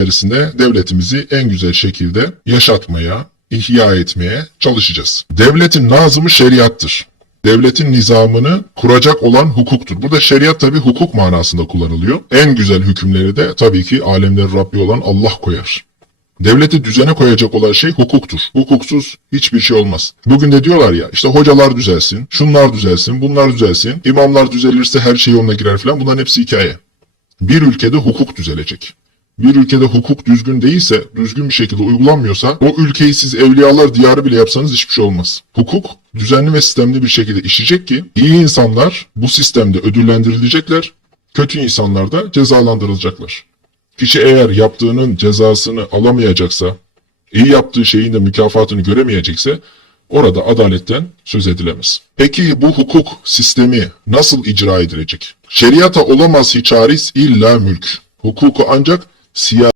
içerisinde devletimizi en güzel şekilde yaşatmaya, ihya etmeye çalışacağız. Devletin nazımı şeriattır. Devletin nizamını kuracak olan hukuktur. Burada şeriat tabi hukuk manasında kullanılıyor. En güzel hükümleri de tabii ki alemlerin Rabbi olan Allah koyar. Devleti düzene koyacak olan şey hukuktur. Hukuksuz hiçbir şey olmaz. Bugün de diyorlar ya işte hocalar düzelsin, şunlar düzelsin, bunlar düzelsin, imamlar düzelirse her şey yoluna girer falan bunların hepsi hikaye. Bir ülkede hukuk düzelecek. Bir ülkede hukuk düzgün değilse, düzgün bir şekilde uygulanmıyorsa o ülkeyi siz evliyalar diyarı bile yapsanız hiçbir şey olmaz. Hukuk düzenli ve sistemli bir şekilde işleyecek ki iyi insanlar bu sistemde ödüllendirilecekler, kötü insanlar da cezalandırılacaklar. Kişi eğer yaptığının cezasını alamayacaksa, iyi yaptığı şeyin de mükafatını göremeyecekse orada adaletten söz edilemez. Peki bu hukuk sistemi nasıl icra edilecek? Şeriata olamaz hiç haris illa mülk. Hukuku ancak See ya.